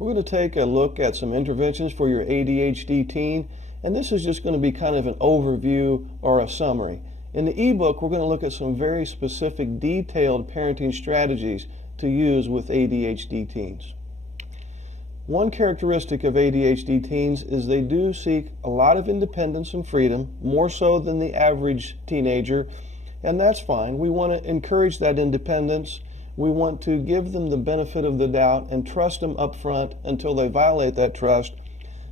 We're going to take a look at some interventions for your ADHD teen, and this is just going to be kind of an overview or a summary. In the ebook, we're going to look at some very specific, detailed parenting strategies to use with ADHD teens. One characteristic of ADHD teens is they do seek a lot of independence and freedom, more so than the average teenager, and that's fine. We want to encourage that independence. We want to give them the benefit of the doubt and trust them up front until they violate that trust.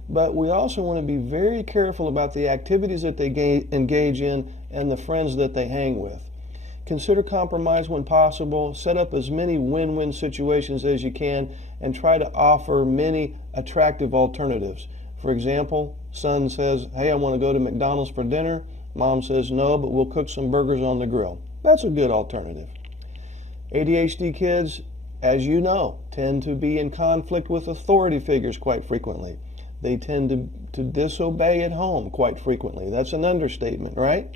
But we also want to be very careful about the activities that they engage in and the friends that they hang with. Consider compromise when possible. Set up as many win-win situations as you can and try to offer many attractive alternatives. For example, son says, "Hey, I want to go to McDonald's for dinner." Mom says, "No, but we'll cook some burgers on the grill." That's a good alternative. ADHD kids, as you know, tend to be in conflict with authority figures quite frequently. They tend to disobey at home quite frequently. That's an understatement, right?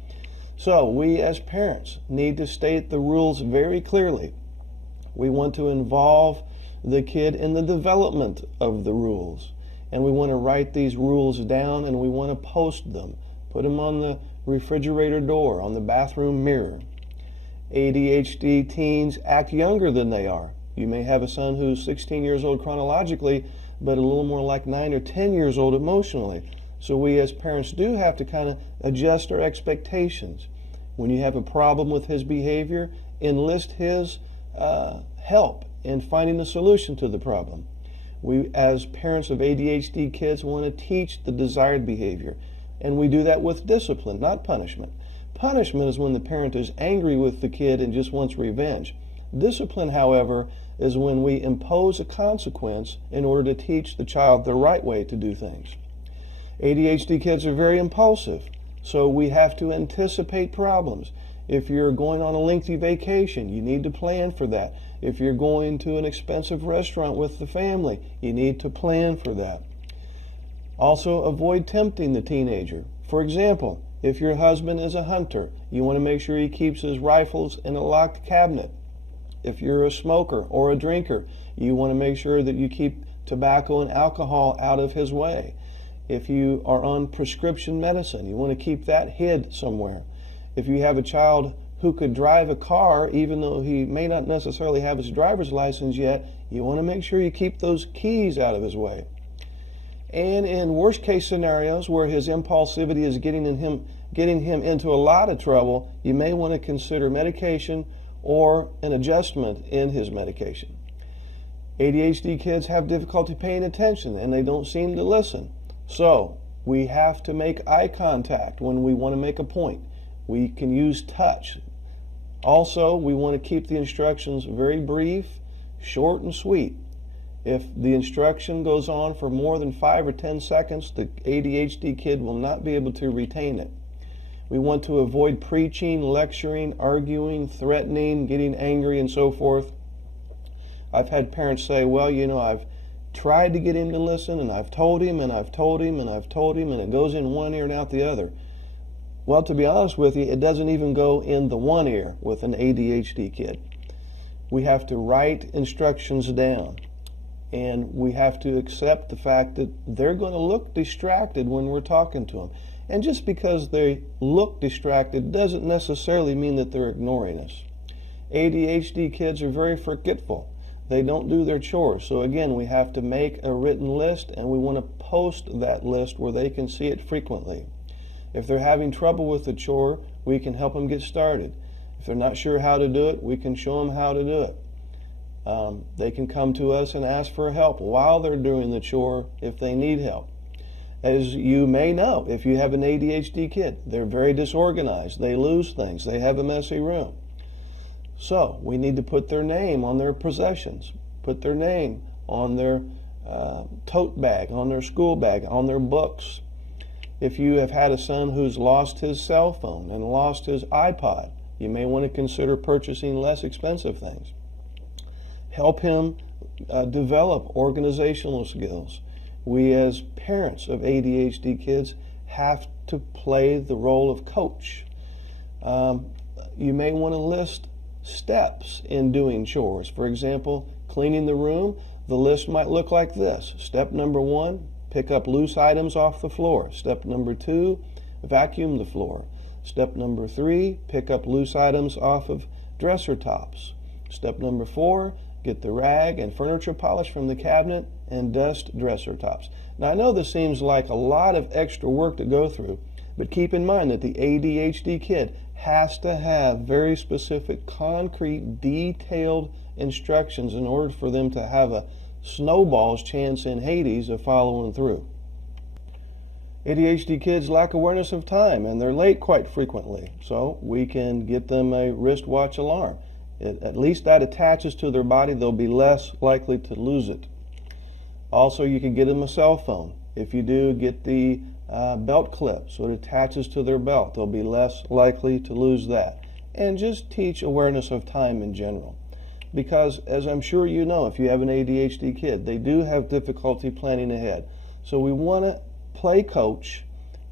So we as parents need to state the rules very clearly. We want to involve the kid in the development of the rules. And we want to write these rules down and we want to post them. Put them on the refrigerator door, on the bathroom mirror. ADHD teens act younger than they are. You may have a son who's 16 years old chronologically, but a little more like 9 or 10 years old emotionally. So we as parents do have to kind of adjust our expectations. When you have a problem with his behavior, enlist his help in finding a solution to the problem. We as parents of ADHD kids want to teach the desired behavior, and we do that with discipline, not punishment. Punishment is when the parent is angry with the kid and just wants revenge. Discipline, however, is when we impose a consequence in order to teach the child the right way to do things. ADHD kids are very impulsive, so we have to anticipate problems. If you're going on a lengthy vacation, you need to plan for that. If you're going to an expensive restaurant with the family, you need to plan for that. Also, avoid tempting the teenager. For example, if your husband is a hunter, you want to make sure he keeps his rifles in a locked cabinet. If you're a smoker or a drinker, you want to make sure that you keep tobacco and alcohol out of his way. If you are on prescription medicine, you want to keep that hid somewhere. If you have a child who could drive a car, even though he may not necessarily have his driver's license yet, you want to make sure you keep those keys out of his way. And in worst case scenarios where his impulsivity is getting him into a lot of trouble, you may want to consider medication or an adjustment in his medication. ADHD kids have difficulty paying attention and they don't seem to listen. So we have to make eye contact when we want to make a point. We can use touch. Also, we want to keep the instructions very brief, short and sweet. If the instruction goes on for more than 5 or 10 seconds, the ADHD kid will not be able to retain it. We want to avoid preaching, lecturing, arguing, threatening, getting angry, and so forth. I've had parents say, "Well, you know, I've tried to get him to listen, and I've told him, and I've told him, and I've told him, and it goes in one ear and out the other." Well, to be honest with you, it doesn't even go in the one ear with an ADHD kid. We have to write instructions down. And we have to accept the fact that they're going to look distracted when we're talking to them. And just because they look distracted doesn't necessarily mean that they're ignoring us. ADHD kids are very forgetful. They don't do their chores. So again, we have to make a written list and we want to post that list where they can see it frequently. If they're having trouble with the chore, we can help them get started. If they're not sure how to do it, we can show them how to do it. They can come to us and ask for help while they're doing the chore if they need help. As you may know, if you have an ADHD kid, they're very disorganized. They lose things. They have a messy room. So we need to put their name on their possessions, put their name on their tote bag, on their school bag, on their books. If you have had a son who's lost his cell phone and lost his iPod, you may want to consider purchasing less expensive things. Help him develop organizational skills. We as parents of ADHD kids have to play the role of coach. You may want to list steps in doing chores. For example, cleaning the room. The list might look like this. Step number 1, pick up loose items off the floor. Step number 2, vacuum the floor. Step number 3, pick up loose items off of dresser tops. Step number 4, get the rag and furniture polish from the cabinet and dust dresser tops. Now I know this seems like a lot of extra work to go through, but keep in mind that the ADHD kid has to have very specific, concrete, detailed instructions in order for them to have a snowball's chance in Hades of following through. ADHD kids lack awareness of time and they're late quite frequently, so we can get them a wristwatch alarm. At least that attaches to their body, they'll be less likely to lose it. Also, you can get them a cell phone. If you do, get the belt clip so it attaches to their belt. They'll be less likely to lose that. And just teach awareness of time in general. Because, as I'm sure you know, if you have an ADHD kid, they do have difficulty planning ahead. So we want to play coach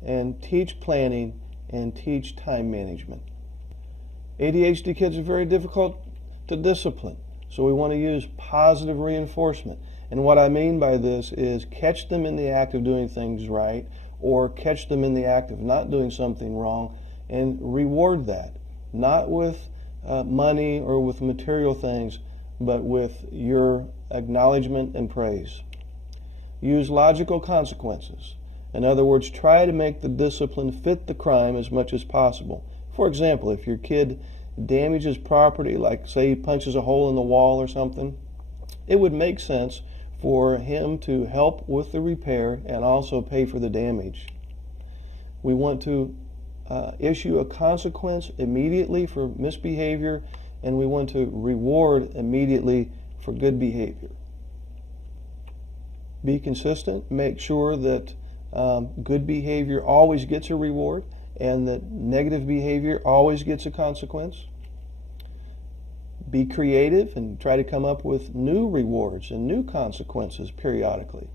and teach planning and teach time management. ADHD kids are very difficult to discipline, so we want to use positive reinforcement. And what I mean by this is catch them in the act of doing things right, or catch them in the act of not doing something wrong, and reward that, not with money or with material things, but with your acknowledgement and praise. Use logical consequences. In other words, try to make the discipline fit the crime as much as possible. For example, if your kid damages property, like say he punches a hole in the wall or something, it would make sense for him to help with the repair and also pay for the damage. We want to issue a consequence immediately for misbehavior, and we want to reward immediately for good behavior. Be consistent. Make sure that good behavior always gets a reward and that negative behavior always gets a consequence. Be creative and try to come up with new rewards and new consequences periodically.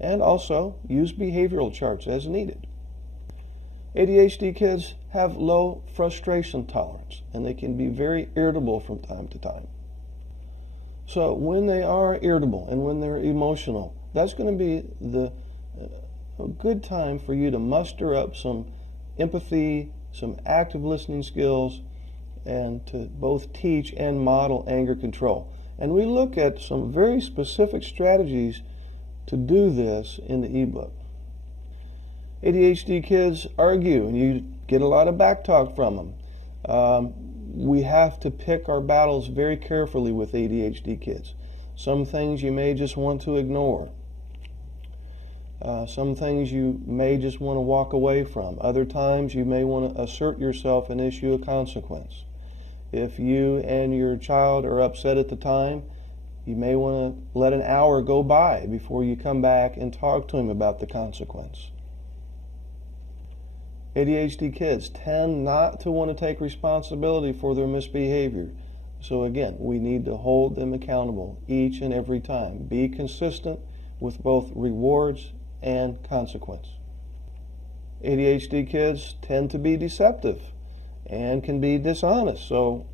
And also use behavioral charts as needed. ADHD kids have low frustration tolerance and they can be very irritable from time to time. So when they are irritable and when they're emotional, that's going to be a good time for you to muster up some empathy, some active listening skills, and to both teach and model anger control. And we look at some very specific strategies to do this in the ebook. ADHD kids argue, and you get a lot of backtalk from them. We have to pick our battles very carefully with ADHD kids. Some things you may just want to ignore. Some things you may just want to walk away from. Other times you may want to assert yourself and issue a consequence. If you and your child are upset at the time, you may want to let an hour go by before you come back and talk to him about the consequence. ADHD kids tend not to want to take responsibility for their misbehavior. So again, we need to hold them accountable each and every time. Be consistent with both rewards and consequence. ADHD kids tend to be deceptive and can be dishonest. So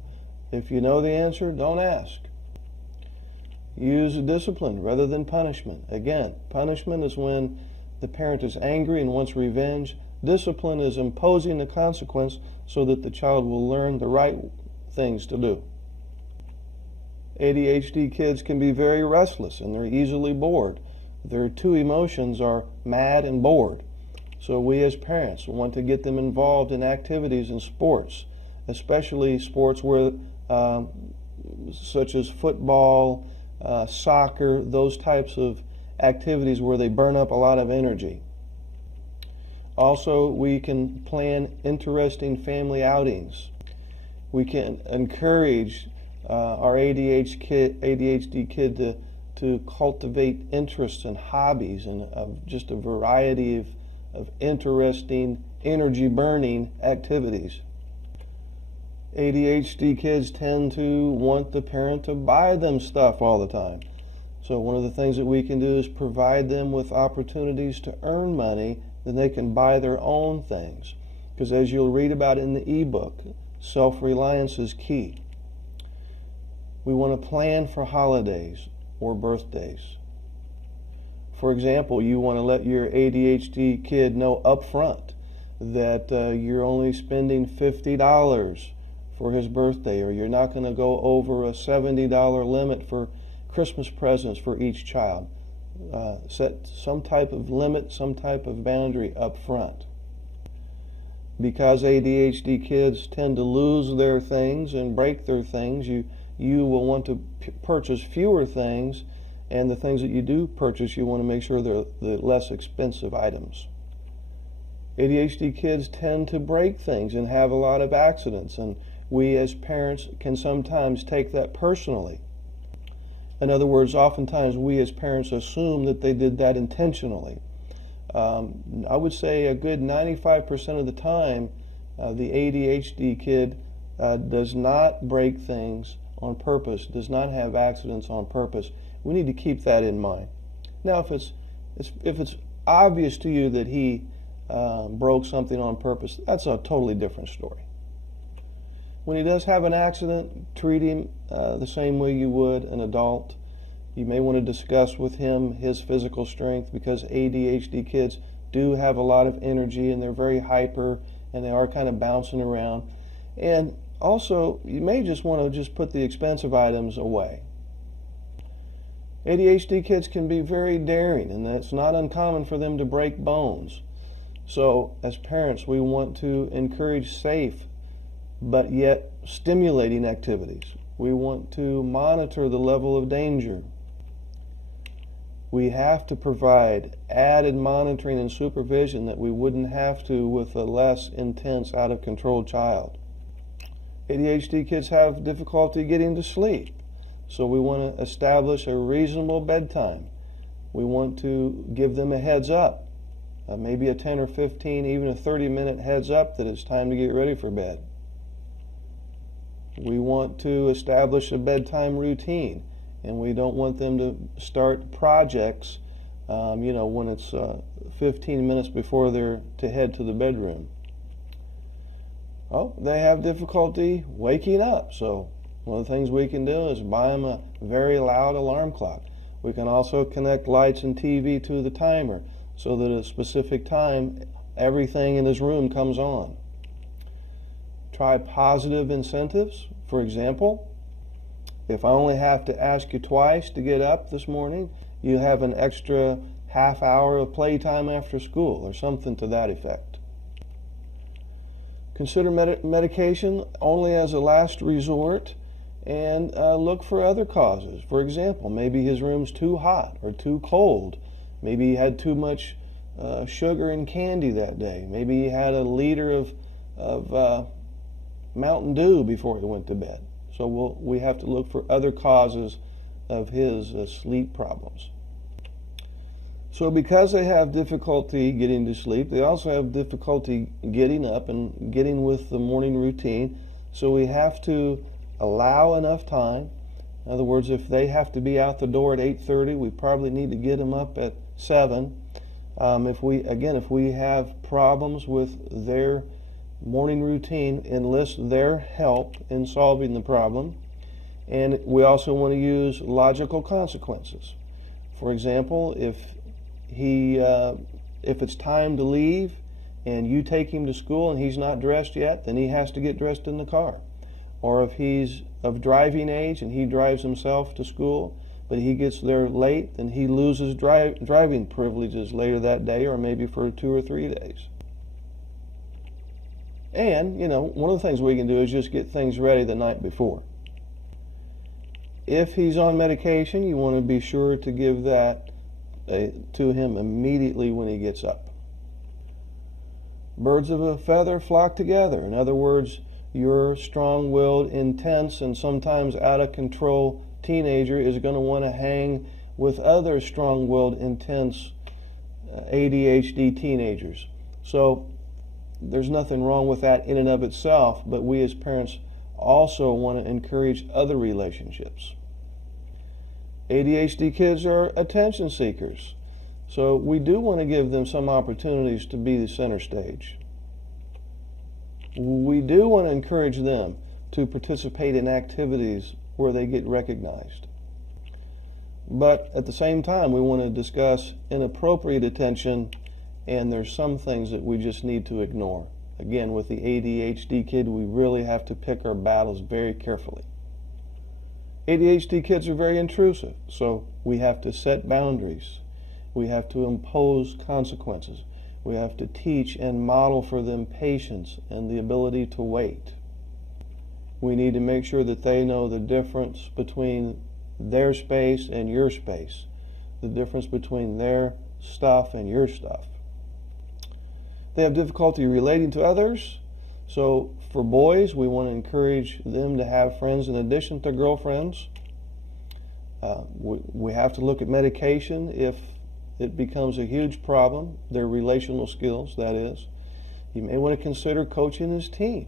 if you know the answer, don't ask. Use discipline rather than punishment. Again, punishment is when the parent is angry and wants revenge. Discipline is imposing the consequence so that the child will learn the right things to do. ADHD kids can be very restless and they're easily bored. Their two emotions are mad and bored. So we as parents want to get them involved in activities and sports, especially sports where, such as football, soccer, those types of activities where they burn up a lot of energy. Also, we can plan interesting family outings. We can encourage our ADHD kid to cultivate interests and hobbies and just a variety of interesting, energy-burning activities. ADHD kids tend to want the parent to buy them stuff all the time. So one of the things that we can do is provide them with opportunities to earn money, then they can buy their own things. Because as you'll read about in the ebook, self-reliance is key. We want to plan for holidays. or birthdays. For example, you want to let your ADHD kid know up front that you're only spending $50 for his birthday, or you're not going to go over a $70 limit for Christmas presents for each child. Set some type of limit, some type of boundary up front. Because ADHD kids tend to lose their things and break their things, you will want to purchase fewer things, and the things that you do purchase, you want to make sure they're the less expensive items. ADHD kids tend to break things and have a lot of accidents, and we as parents can sometimes take that personally. In other words, oftentimes we as parents assume that they did that intentionally. I would say a good 95% of the time, the ADHD kid does not break things on purpose, does not have accidents on purpose. We need to keep that in mind. Now, if it's obvious to you that he broke something on purpose, that's a totally different story. When he does have an accident, treat him the same way you would an adult. You may want to discuss with him his physical strength, because ADHD kids do have a lot of energy and they're very hyper and they are kind of bouncing around. And also, you may just want to just put the expensive items away. ADHD kids can be very daring, and it's not uncommon for them to break bones. So as parents, we want to encourage safe but yet stimulating activities. We want to monitor the level of danger. We have to provide added monitoring and supervision that we wouldn't have to with a less intense, out of control child. ADHD kids have difficulty getting to sleep, so we want to establish a reasonable bedtime. We want to give them a heads up, maybe a 10 or 15, even a 30-minute heads up that it's time to get ready for bed. We want to establish a bedtime routine, and we don't want them to start projects, when it's 15 minutes before they're to head to the bedroom. Oh, they have difficulty waking up, so one of the things we can do is buy them a very loud alarm clock. We can also connect lights and TV to the timer so that at a specific time everything in his room comes on. Try positive incentives. For example, if I only have to ask you twice to get up this morning, you have an extra half hour of playtime after school, or something to that effect. Consider medication only as a last resort, and look for other causes. For example, maybe his room's too hot or too cold. Maybe he had too much sugar and candy that day. Maybe he had a liter of Mountain Dew before he went to bed. So we have to look for other causes of his sleep problems. So because they have difficulty getting to sleep, they also have difficulty getting up and getting with the morning routine. So we have to allow enough time. In other words, if they have to be out the door at 8:30, we probably need to get them up at 7. If we have problems with their morning routine, enlist their help in solving the problem. And we also want to use logical consequences. For example, if it's time to leave and you take him to school and he's not dressed yet, then he has to get dressed in the car. Or if he's of driving age and he drives himself to school, but he gets there late, then he loses driving privileges later that day, or maybe for 2 or 3 days. And, one of the things we can do is just get things ready the night before. If he's on medication, you want to be sure to give that to him immediately when he gets up. Birds of a feather flock together. In other words, your strong-willed, intense, and sometimes out-of-control teenager is going to want to hang with other strong-willed, intense ADHD teenagers. So there's nothing wrong with that in and of itself, but we as parents also want to encourage other relationships. ADHD kids are attention seekers, so we do want to give them some opportunities to be the center stage. We do want to encourage them to participate in activities where they get recognized. But at the same time, we want to discuss inappropriate attention, and there's some things that we just need to ignore. Again, with the ADHD kid, we really have to pick our battles very carefully. ADHD kids are very intrusive, so we have to set boundaries. We have to impose consequences. We have to teach and model for them patience and the ability to wait. We need to make sure that they know the difference between their space and your space, the difference between their stuff and your stuff. They have difficulty relating to others, so for boys, we want to encourage them to have friends in addition to girlfriends. We have to look at medication if it becomes a huge problem, their relational skills, that is. You may want to consider coaching his team.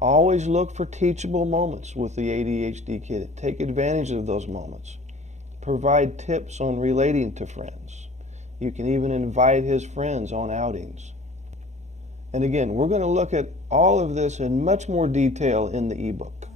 Always look for teachable moments with the ADHD kid. Take advantage of those moments. Provide tips on relating to friends. You can even invite his friends on outings. And again, we're going to look at all of this in much more detail in the ebook.